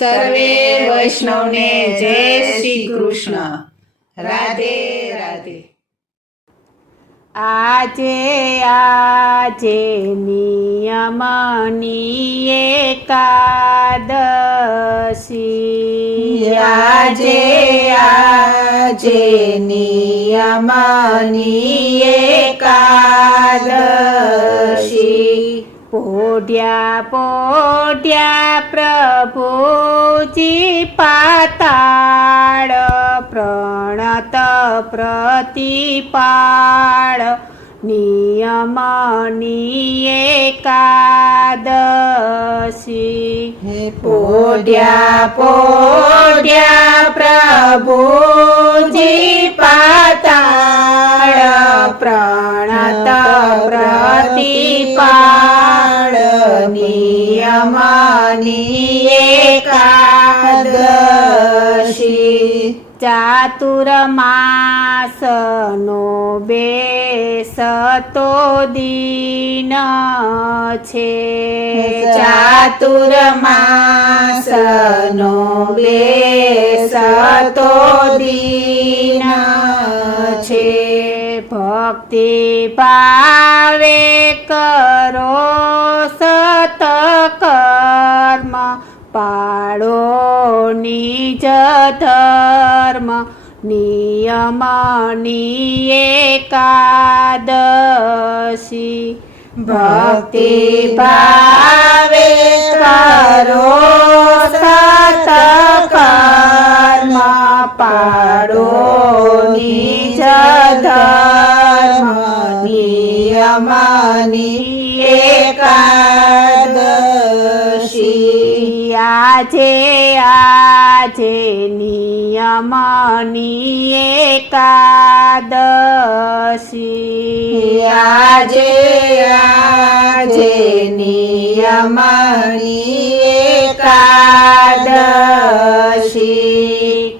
સર્વે વૈષ્ણવને જય શ્રી કૃષ્ણ. રાધે રાધે. આજે નિયમની એકાદશી, આજે નિયમની એકાદશી. પોઢ્યા પ્રભુજી પાતાળ, પ્રણત પ્રતિપાળ, નિયમની એકાદશી. પોઢ્યા પ્રભુજી પાતાળ, પ્રણત પ્રતિપાળ, નિયમની એકાદશી. ચાતુર્માસનો બેસતો દિન છે, ચાતુર્માસનો બેસતો દિન છે. ભક્તિ ભાવે કરો સતકર્મ, પાળો નિજ ધર્મ, નિયમની એકાદશી. ભક્તિ ભાવે કરો સતકર્મ, પાળો નિજ ધર્મ, નિયમની એકાદશી. આજે નિયમની એકાદશી. આજે નિયમની એકાદશી.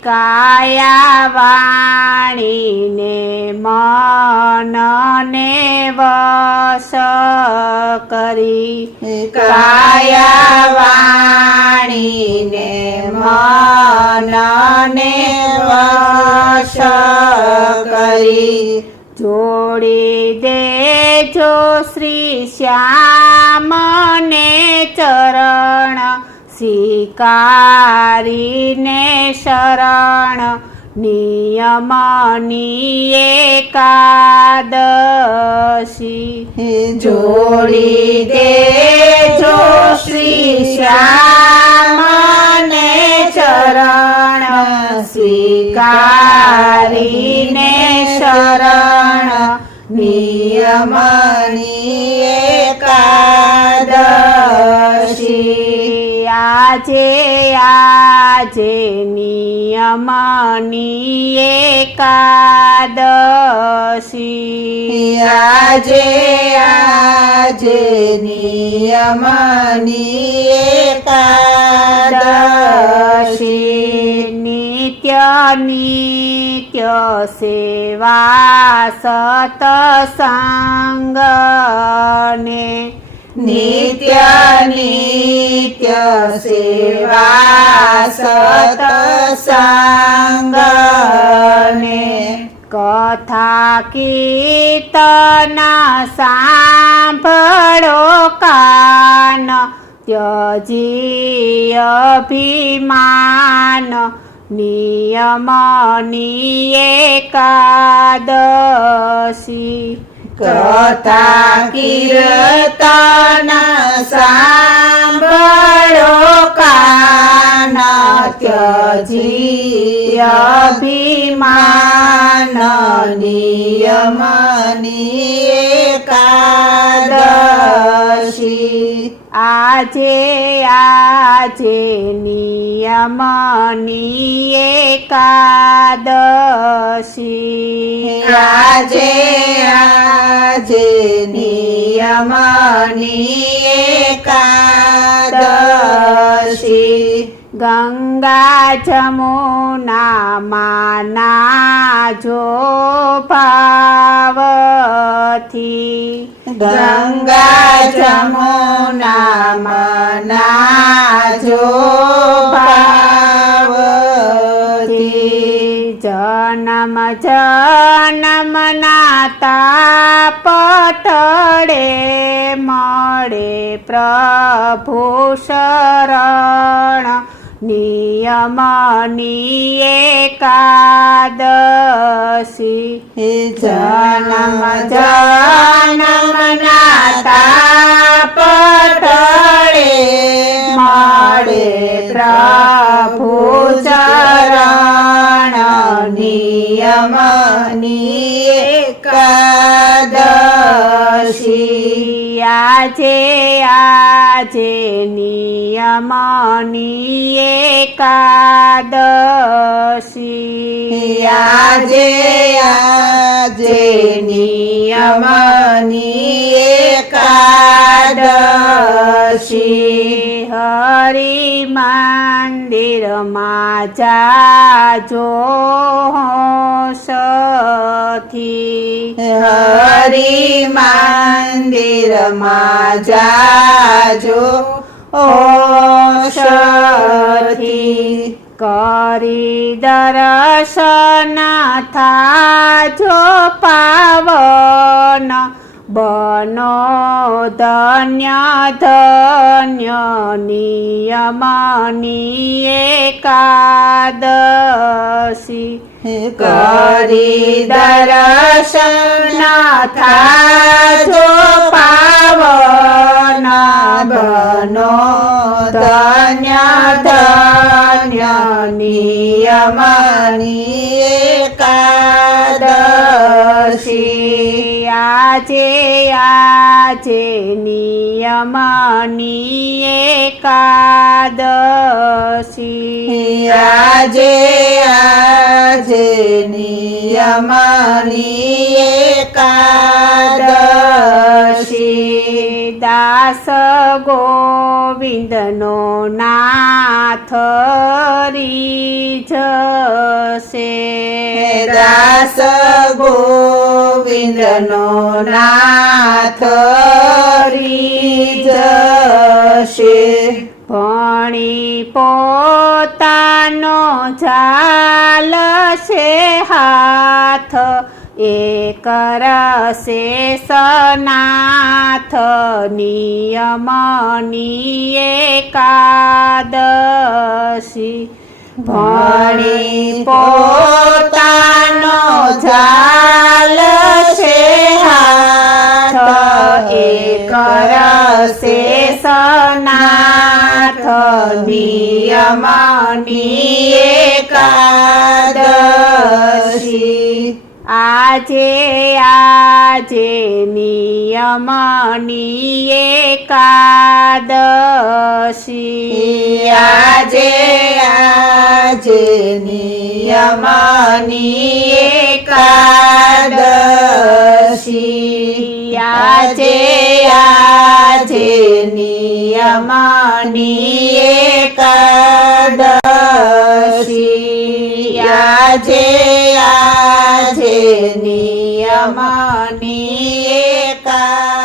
કાયા વાણીને મનને વશ કરી, કાયા વાણીને મનને વશ કરી. જોડી દેજો શ્રી શ્યામને ચરણ, સ્વીકારીને શરણ, નિયમની એકાદશી. જોડી દેજો શ્રી શ્યામને ચરણ, સ્વીકારીને શરણ, નિયમની એકાદશી. આજે નિયમની એકાદશી. આજે નિયમની એકાદશી. નિત્ય સેવા સતસંગને, નિત્ય સેવા સતસંગને, કથા કીર્તન સાંભળો કાન, ત્યજી અભિમાન, નિયમની એકાદશી. કથા કીર્તન સાંભળો કાન, ત્યજી અભિમાન, નિયમની એકાદશી. આજે નિયમની એકાદશી. આજે નિયમની એકાદશી. ગંગા જમુના માના જો ભાવથી, ગંગા જમુના નાજો ભાવથી જન્મ જન્મના તાપ ટળે મળે પ્રભુ શરણ નિયમની એકાદશી જન્મ જન્મના તાપ ટળે મળે પ્રભુ ચરણ નિયમની એકાદશી આજે નિયમની એકાદશી આજે નિયમની એકાદશી હરિ મંદિરમાં જાજો સથી હરિ મંદિરમાં જાજો ઓષથી કરી દર્શન થાજો પાવન બનો ધન્ય ધન્ય નિયમની એકાદશી કરી દર્શન થાજો પાવન બનો ધન્ય ધન્ય નિયમની એકાદશી આજે નિયમની એકાદશી આજે નિયમની એકાદશી દાસ ગોવિંદનો નાથ રીઝશે દાસ ગોવિંદનો નાથ રીઝશે ભણી પોતાનો ઝાલશે હાથ એ કરશે સનાથ નિયમની એકાદશી ભણી પોતાનો ઝાલશે હાથ એ કરશે સનાથ નિયમની એકાદશી આજે નિયમની એકાદશી આજે નિયમની એકાદશી આજે નિયમની એકાદશી આજે નિયમની એકાદશી